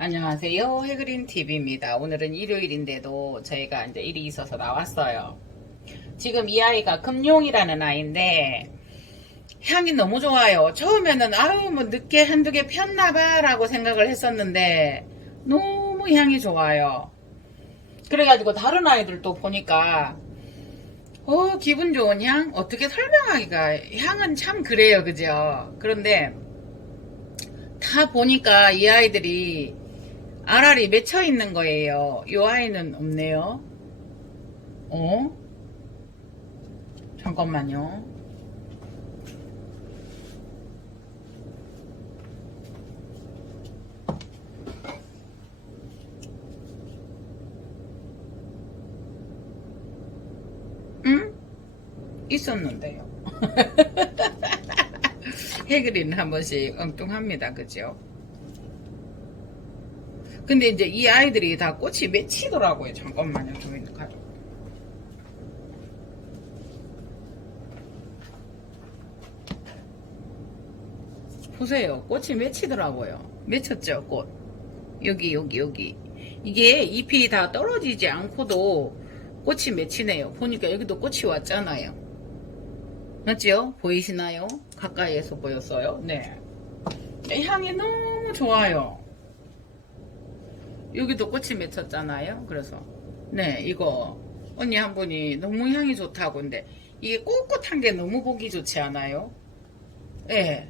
안녕하세요. 해그린 TV입니다. 오늘은 일요일인데도 저희가 이제 일이 있어서 나왔어요. 지금 이 아이가 금룡이라는 아이인데 향이 너무 좋아요. 처음에는 아유 뭐 늦게 한두 개 폈나봐 라고 생각을 했었는데 너무 향이 좋아요. 그래가지고 다른 아이들도 보니까 기분 좋은 향? 어떻게 설명하기가 향은 참 그래요. 그죠? 그런데 다 보니까 이 아이들이 알알이 맺혀 있는 거예요. 이 아이는 없네요. 잠깐만요. 응? 있었는데요. 해그리는 한 번씩 엉뚱합니다. 그죠? 근데 이제 이 아이들이 다 꽃이 맺히더라고요. 잠깐만요. 좀 가져. 보세요. 꽃이 맺히더라고요. 맺혔죠, 꽃. 여기. 이게 잎이 다 떨어지지 않고도 꽃이 맺히네요. 보니까 여기도 꽃이 왔잖아요. 맞죠? 보이시나요? 가까이에서 보였어요? 네. 향이 너무 좋아요. 여기도 꽃이 맺혔잖아요. 그래서 네, 이거 언니 한 분이 너무 향이 좋다고. 근데 이게 꼿꼿한 게 너무 보기 좋지 않아요? 네.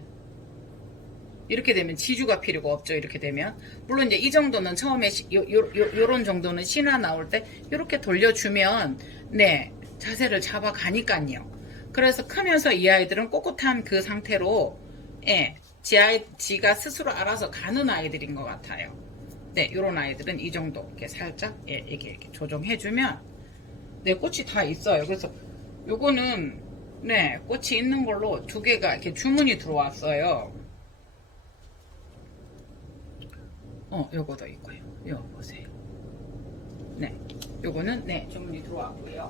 이렇게 되면 지주가 필요가 없죠. 이렇게 되면 물론 이제 이 정도는 처음에 요런 정도는 신화 나올 때 이렇게 돌려주면 네, 자세를 잡아가니까요. 그래서 크면서 이 아이들은 꼿꼿한 그 상태로 예, 지가 스스로 알아서 가는 아이들인 것 같아요. 네, 요런 아이들은 이 정도 이렇게 살짝 이렇게 조정해주면 네, 꽃이 다 있어요. 그래서 요거는 네, 꽃이 있는 걸로 두 개가 이렇게 주문이 들어왔어요. 요거도 있고요. 요거 보세요. 네, 요거는 네, 주문이 들어왔고요.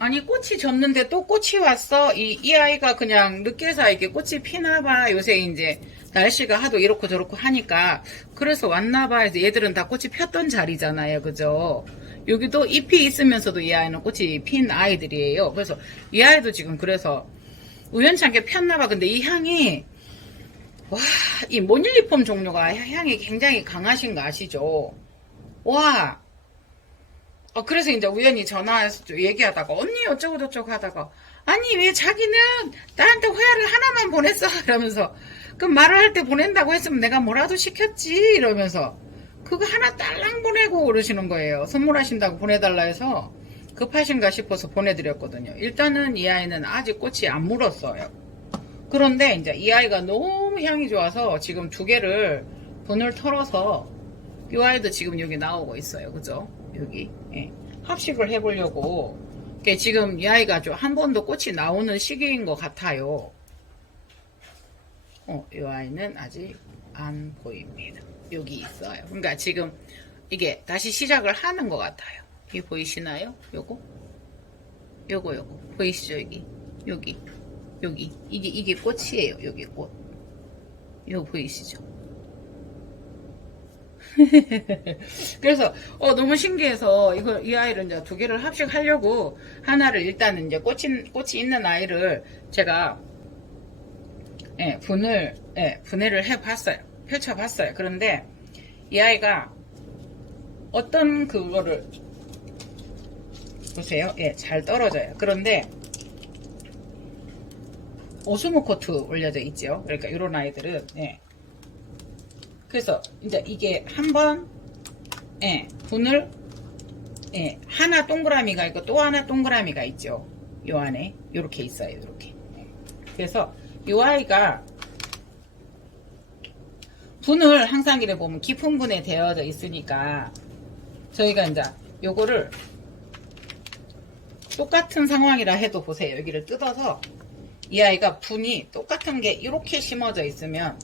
아니 꽃이 졌는데 또 꽃이 왔어. 이 아이가 그냥 늦게서 이렇게 꽃이 피나봐. 요새 이제 날씨가 하도 이렇고 저렇고 하니까 그래서 왔나봐 해서 얘들은 다 꽃이 폈던 자리잖아요. 그죠? 여기도 잎이 있으면서도 이 아이는 꽃이 핀 아이들이에요. 그래서 이 아이도 지금 그래서 우연찮게 폈나봐. 근데 이 향이 와, 이 모닐리폼 종류가 향이 굉장히 강하신 거 아시죠? 와, 그래서 이제 우연히 전화해서 얘기하다가 언니 어쩌고 저쩌고 하다가 아니 왜 자기는 나한테 호야를 하나만 보냈어 이러면서 그럼 말을 할 때 보낸다고 했으면 내가 뭐라도 시켰지 이러면서 그거 하나 딸랑 보내고 그러시는 거예요. 선물하신다고 보내달라 해서 급하신가 싶어서 보내드렸거든요. 일단은 이 아이는 아직 꽃이 안 물었어요. 그런데 이제 이 아이가 너무 향이 좋아서 지금 두 개를 분을 털어서 이 아이도 지금 여기 나오고 있어요. 그죠? 여기 합식을 해보려고 지금 이 아이가 좀 한 번도 꽃이 나오는 시기인 것 같아요. 이 아이는 아직 안 보입니다. 여기 있어요. 그러니까 지금 이게 다시 시작을 하는 것 같아요. 이 보이시나요? 요거 보이시죠? 여기 이게 꽃이에요. 여기 꽃. 이거 보이시죠? 그래서 너무 신기해서 이 아이를 이제 두 개를 합식하려고 하나를 일단은 이제 꽃이 있는 아이를 제가 분해를 해봤어요. 펼쳐봤어요. 그런데 이 아이가 어떤 그거를 보세요. 잘 떨어져요. 그런데 오스모 코트 올려져 있죠. 그러니까 이런 아이들은 그래서 이제 이게 한번 분을 하나 동그라미가 있고 또 하나 동그라미가 있죠. 요 안에 이렇게 있어요. 이렇게. 그래서 요 아이가 분을 항상 이래 보면 깊은 분에 되어져 있으니까 저희가 이제 요거를 똑같은 상황이라 해도 보세요. 여기를 뜯어서 이 아이가 분이 똑같은 게 이렇게 심어져 있으면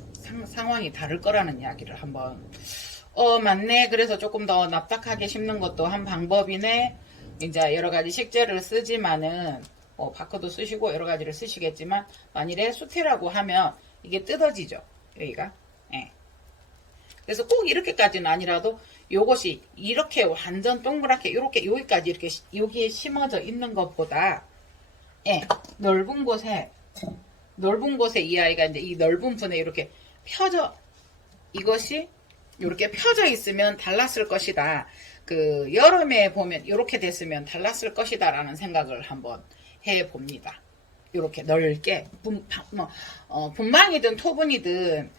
상황이 다를 거라는 이야기를 한번 맞네. 그래서 조금 더 납작하게 심는 것도 한 방법이네. 이제 여러 가지 식재를 쓰지만은 바크도 쓰시고 여러 가지를 쓰시겠지만 만일에 수태라고 하면 이게 뜯어지죠. 여기가 예. 그래서 꼭 이렇게까지는 아니라도 요것이 이렇게 완전 동그랗게 이렇게 여기까지 이렇게 여기에 심어져 있는 것보다 예, 넓은 곳에 이 아이가 이제 이 넓은 분에 이렇게 펴져 이것이 이렇게 펴져 있으면 달랐을 것이다. 그 여름에 보면 이렇게 됐으면 달랐을 것이다라는 생각을 한번 해봅니다. 이렇게 넓게 분망이든 토분이든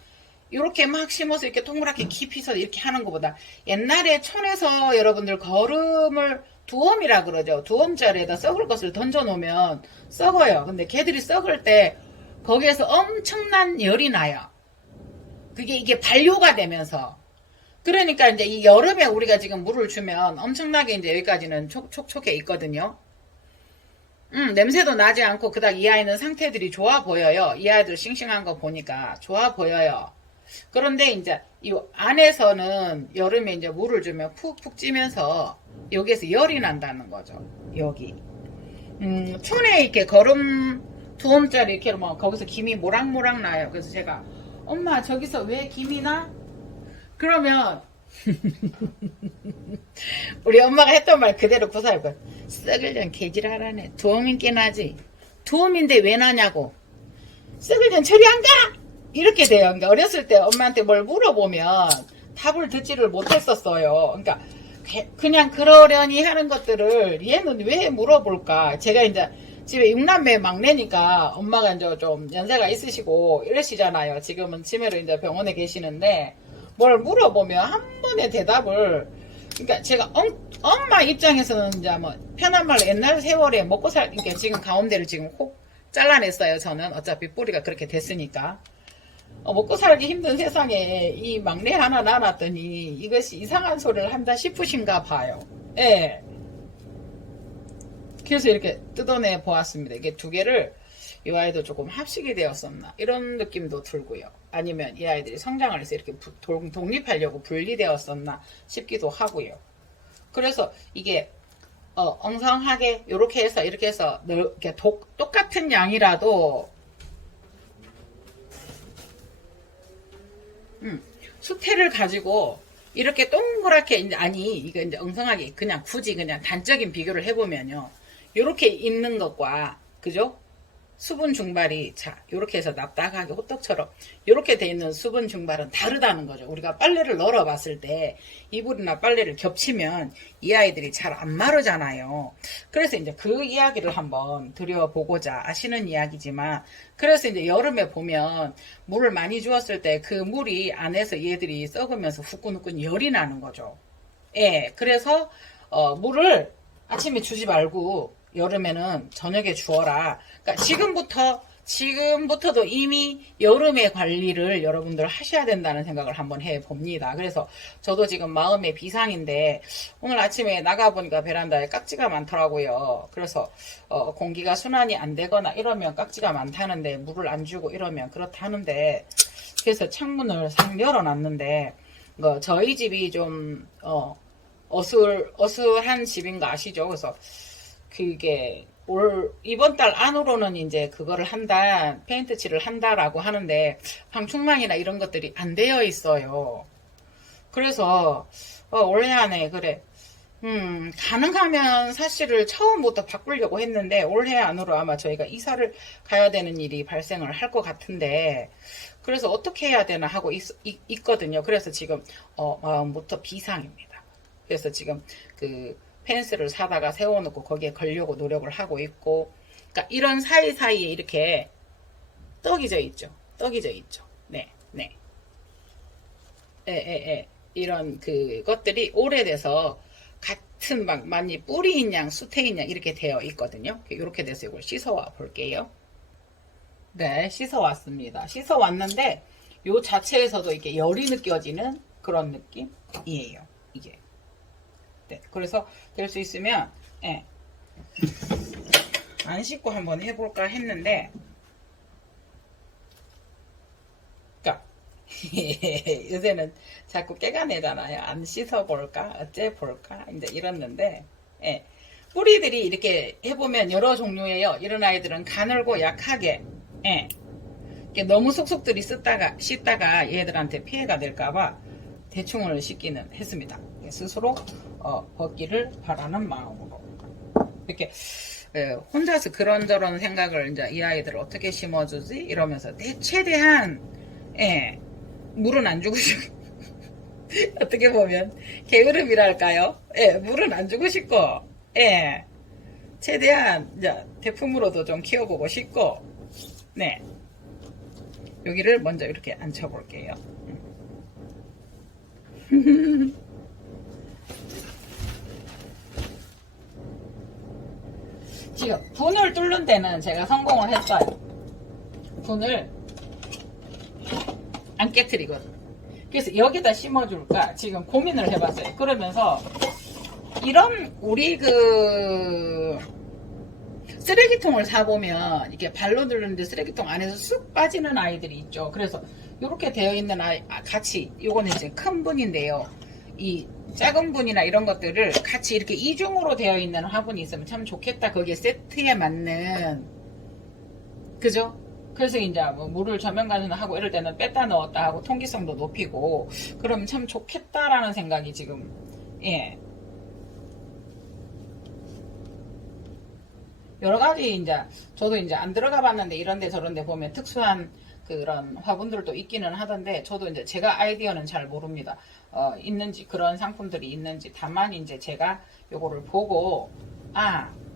이렇게 막 심어서 이렇게 동그랗게 깊이서 이렇게 하는 것보다 옛날에 촌에서 여러분들 거름을 두엄이라 그러죠. 두엄자리에다 썩을 것을 던져놓으면 썩어요. 근데 걔들이 썩을 때 거기에서 엄청난 열이 나요. 이게 발효가 되면서. 그러니까 이제 이 여름에 우리가 지금 물을 주면 엄청나게 이제 여기까지는 촉촉해 있거든요. 냄새도 나지 않고 그닥 이 아이는 상태들이 좋아 보여요. 이 아이들 싱싱한 거 보니까 좋아 보여요. 그런데 이제 이 안에서는 여름에 이제 물을 주면 푹푹 찌면서 여기에서 열이 난다는 거죠. 여기. 촌에 이렇게 거름 두엄짜리 이렇게 뭐 거기서 김이 모락모락 나요. 그래서 제가 엄마 저기서 왜 김이 나? 그러면 우리 엄마가 했던 말 그대로 구사하고 썩을년 개질하라네. 두엄인께 나지. 두엄인데 왜 나냐고. 썩을년 저리 안 가! 이렇게 돼요. 그러니까 어렸을 때 엄마한테 뭘 물어보면 답을 듣지를 못했었어요. 그러니까 그냥 그러려니 하는 것들을 얘는 왜 물어볼까. 제가 이제 집에 6남매 막내니까 엄마가 이제 좀 연세가 있으시고 이러시잖아요. 지금은 치매로 이제 병원에 계시는데 뭘 물어보면 한 번에 대답을 그러니까 제가 엄마 입장에서는 이제 뭐 편한 말로 옛날 세월에 먹고 그러니까 지금 가운데를 지금 콕 잘라냈어요. 저는 어차피 뿌리가 그렇게 됐으니까 먹고 살기 힘든 세상에 이 막내 하나 낳았더니 이것이 이상한 소리를 한다 싶으신가 봐요. 예. 그래서 이렇게 뜯어내 보았습니다. 이게 두 개를 이 아이도 조금 합식이 되었었나 이런 느낌도 들고요. 아니면 이 아이들이 성장을 해서 이렇게 독립하려고 분리되었었나 싶기도 하고요. 그래서 이게 엉성하게 이렇게 해서 이렇게 해서 이렇게 똑같은 양이라도 수태를 가지고 이렇게 동그랗게 이거 이제 엉성하게 그냥 굳이 그냥 단적인 비교를 해보면요. 이렇게 있는 것과 그죠? 수분 증발이 이렇게 해서 납작하게 호떡처럼 이렇게 돼 있는 수분 증발은 다르다는 거죠. 우리가 빨래를 널어 봤을 때 이불이나 빨래를 겹치면 이 아이들이 잘 안 마르잖아요. 그래서 이제 그 이야기를 한번 드려보고자 아시는 이야기지만 그래서 이제 여름에 보면 물을 많이 주었을 때 그 물이 안에서 얘들이 썩으면서 후끈후끈 열이 나는 거죠. 예, 그래서 물을 아침에 주지 말고 여름에는 저녁에 주어라. 그러니까 지금부터도 이미 여름의 관리를 여러분들 하셔야 된다는 생각을 한번 해봅니다. 그래서 저도 지금 마음의 비상인데 오늘 아침에 나가보니까 베란다에 깍지가 많더라고요. 그래서 공기가 순환이 안 되거나 이러면 깍지가 많다는데 물을 안 주고 이러면 그렇다는데 그래서 창문을 싹 열어놨는데 저희 집이 좀 어수한 집인 거 아시죠? 그래서 그게 이번 달 안으로는 이제 그거를 한다, 페인트 칠을 한다라고 하는데 방충망이나 이런 것들이 안 되어 있어요. 그래서 올해 안에 그래 가능하면 사실을 처음부터 바꾸려고 했는데 올해 안으로 아마 저희가 이사를 가야 되는 일이 발생을 할 것 같은데 그래서 어떻게 해야 되나 하고 있거든요. 그래서 지금 마음부터 비상입니다. 그래서 지금 그 펜스를 사다가 세워놓고 거기에 걸려고 노력을 하고 있고 그러니까 이런 사이사이에 이렇게 떡이져 있죠. 네. 이런 그것들이 오래돼서 같은 많이 뿌리인 양 수태인 양 이렇게 되어 있거든요. 이렇게 돼서 이걸 씻어와 볼게요. 네, 씻어왔습니다. 씻어왔는데 요 자체에서도 이렇게 열이 느껴지는 그런 느낌이에요. 이게. 네, 그래서 될 수 있으면 안 씻고 한번 해볼까 했는데 그러니까 요새는 자꾸 깨가내잖아요. 안 씻어볼까 어째 볼까 이제 이랬는데 뿌리들이 이렇게 해보면 여러 종류예요. 이런 아이들은 가늘고 약하게 이게 너무 속속들이 씻다가 얘들한테 피해가 될까봐 대충을 씻기는 했습니다. 스스로 벗기를 바라는 마음으로 이렇게 혼자서 그런저런 생각을 이제 이 아이들을 어떻게 심어주지 이러면서 최대한 물은 안 주고 싶고 어떻게 보면 게으름이랄까요? 물은 안 주고 싶고 최대한 이제 대품으로도 좀 키워보고 싶고 네. 여기를 먼저 이렇게 앉혀볼게요. 지금 분을 뚫는 데는 제가 성공을 했어요. 분을 안 깨트리거든. 그래서 여기다 심어줄까 지금 고민을 해봤어요. 그러면서 이런 우리 쓰레기통을 사보면 이렇게 발로 누르는데 쓰레기통 안에서 쑥 빠지는 아이들이 있죠. 그래서 이렇게 되어 있는 아이 같이 요거는 이제 큰 분인데요. 이 작은 분이나 이런 것들을 같이 이렇게 이중으로 되어 있는 화분이 있으면 참 좋겠다. 거기에 세트에 맞는 그죠? 그래서 이제 뭐 물을 저면가는 하고 이럴 때는 뺐다 넣었다 하고 통기성도 높이고 그러면 참 좋겠다라는 생각이 지금 여러 가지 이제 저도 이제 안 들어가 봤는데 이런데 저런데 보면 특수한 그런 화분들도 있기는 하던데 저도 이제 제가 아이디어는 잘 모릅니다. 있는지 그런 상품들이 있는지 다만 이제 제가 요거를 보고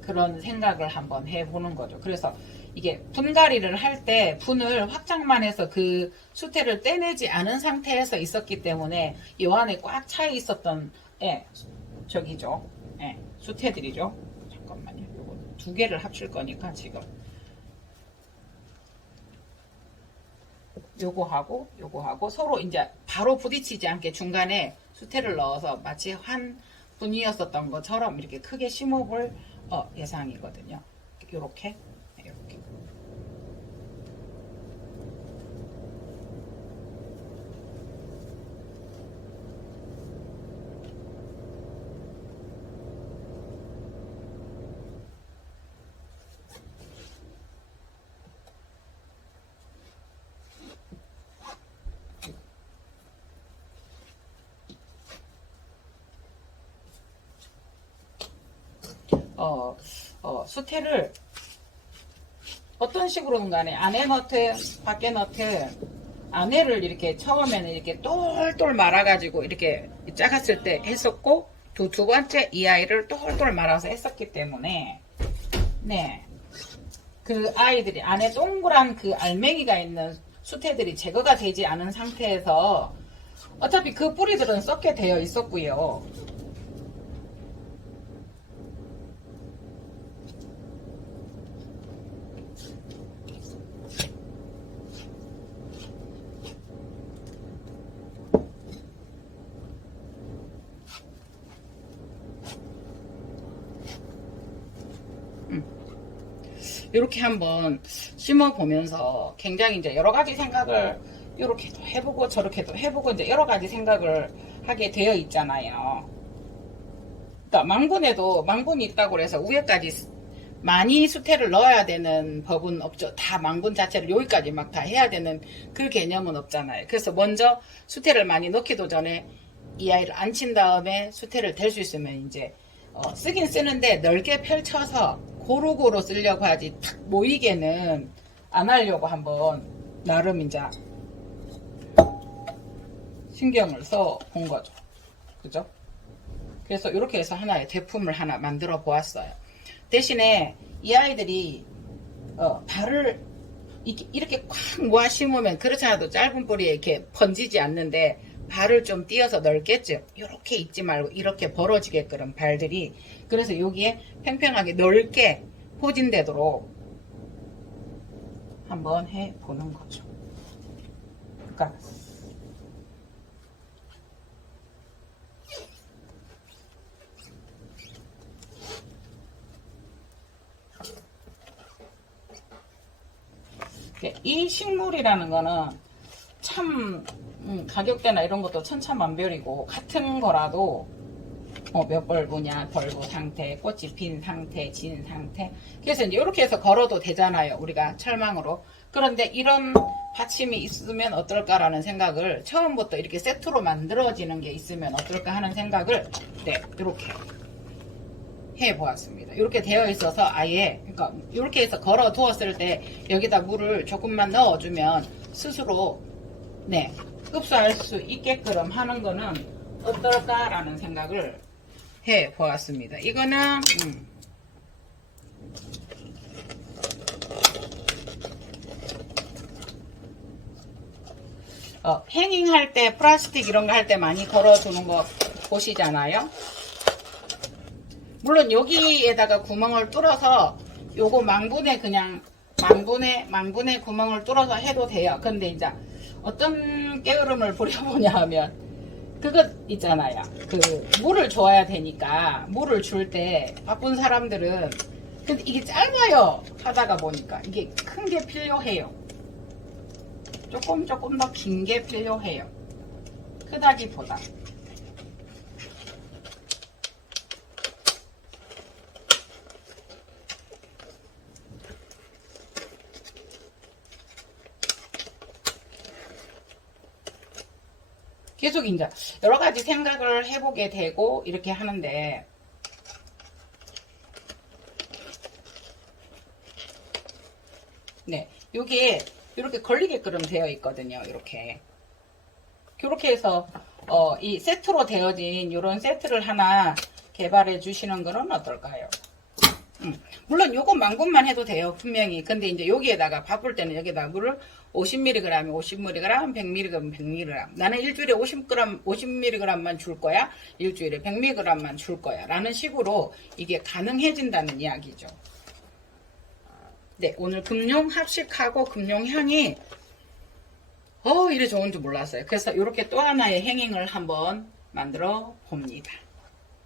그런 생각을 한번 해보는 거죠. 그래서 이게 분갈이를 할 때 분을 확장만 해서 그 수태를 떼내지 않은 상태에서 있었기 때문에 이 안에 꽉 차 있었던 저기죠. 수태들이죠. 잠깐만요. 요거 두 개를 합칠 거니까 지금 요거하고 서로 이제 바로 부딪히지 않게 중간에 수태를 넣어서 마치 한 분이었었던 것처럼 이렇게 크게 심어볼 예상이거든요. 요렇게. 수태를 어떤 식으로든 간에 안에 넣든 밖에 넣든 안에를 이렇게 처음에는 이렇게 똘똘 말아가지고 이렇게 작았을 때 했었고 두 번째 이 아이를 똘똘 말아서 했었기 때문에 그 아이들이 안에 동그란 그 알맹이가 있는 수태들이 제거가 되지 않은 상태에서 어차피 그 뿌리들은 썩게 되어 있었고요. 이렇게 한번 심어 보면서 굉장히 이제 여러 가지 생각을 이렇게도 해보고 저렇게도 해보고 이제 여러 가지 생각을 하게 되어 있잖아요. 그러니까 망분이 있다고 해서 위에까지 많이 수태를 넣어야 되는 법은 없죠. 다 망분 자체를 여기까지 막 다 해야 되는 그 개념은 없잖아요. 그래서 먼저 수태를 많이 넣기도 전에 이 아이를 앉힌 다음에 수태를 댈 수 있으면 이제 쓰긴 쓰는데 넓게 펼쳐서 고루고루 쓰려고 하지 탁 모이게는 안 하려고 한번 나름 이제 신경을 써 본 거죠. 그죠? 그래서 이렇게 해서 하나의 대품을 하나 만들어 보았어요. 대신에 이 아이들이 발을 이렇게 꽉 모아 심으면 그렇지 않아도 짧은 뿌리에 이렇게 번지지 않는데 발을 좀 띄어서 넓겠죠. 이렇게 있지 말고 이렇게 벌어지게끔 발들이 그래서 여기에 팽팽하게 넓게 포진되도록 한번 해보는 거죠. 그러니까 이 식물이라는 거는 참 가격대나 이런 것도 천차만별이고 같은 거라도 몇 벌브냐, 벌브 상태, 꽃이 핀 상태, 진 상태. 그래서 이제 이렇게 해서 걸어도 되잖아요. 우리가 철망으로. 그런데 이런 받침이 있으면 어떨까라는 생각을 처음부터 이렇게 세트로 만들어지는 게 있으면 어떨까 하는 생각을 네, 이렇게 해보았습니다. 이렇게 되어 있어서 아예 그러니까 이렇게 해서 걸어 두었을 때 여기다 물을 조금만 넣어주면 스스로 네, 흡수할 수 있게끔 하는 거는 어떨까라는 생각을 해보았습니다. 이거는 행잉 할 때 플라스틱 이런 거 할 때 많이 걸어두는 거 보시잖아요. 물론 여기에다가 구멍을 뚫어서 요거 망분에 그냥 망분에 구멍을 뚫어서 해도 돼요. 근데 이제 어떤 게으름을 부려보냐 하면 그거 있잖아요. 그 물을 줘야 되니까 물을 줄 때 바쁜 사람들은 근데 이게 짧아요. 하다가 보니까 이게 큰 게 필요해요. 조금 더 긴 게 필요해요. 크다기보다. 계속 이제 여러 가지 생각을 해보게 되고 이렇게 하는데 네, 요게 이렇게 걸리게끔 되어 있거든요. 이렇게 해서 이 세트로 되어진 이런 세트를 하나 개발해 주시는 거는 어떨까요? 물론 요거 망분만 해도 돼요. 분명히. 근데 이제 여기에다가 바쁠 때는 여기에다가 물을 50mg, 50mg, 100mg, 100mg. 나는 일주일에 50mg만 줄 거야. 일주일에 100mg만 줄 거야. 라는 식으로 이게 가능해진다는 이야기죠. 네, 오늘 금룡 합식하고 금룡 향이 이래 좋은 줄 몰랐어요. 그래서 이렇게 또 하나의 행잉을 한번 만들어 봅니다.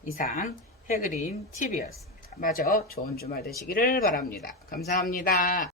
이상 해그린 TV였습니다. 마저 좋은 주말 되시기를 바랍니다. 감사합니다.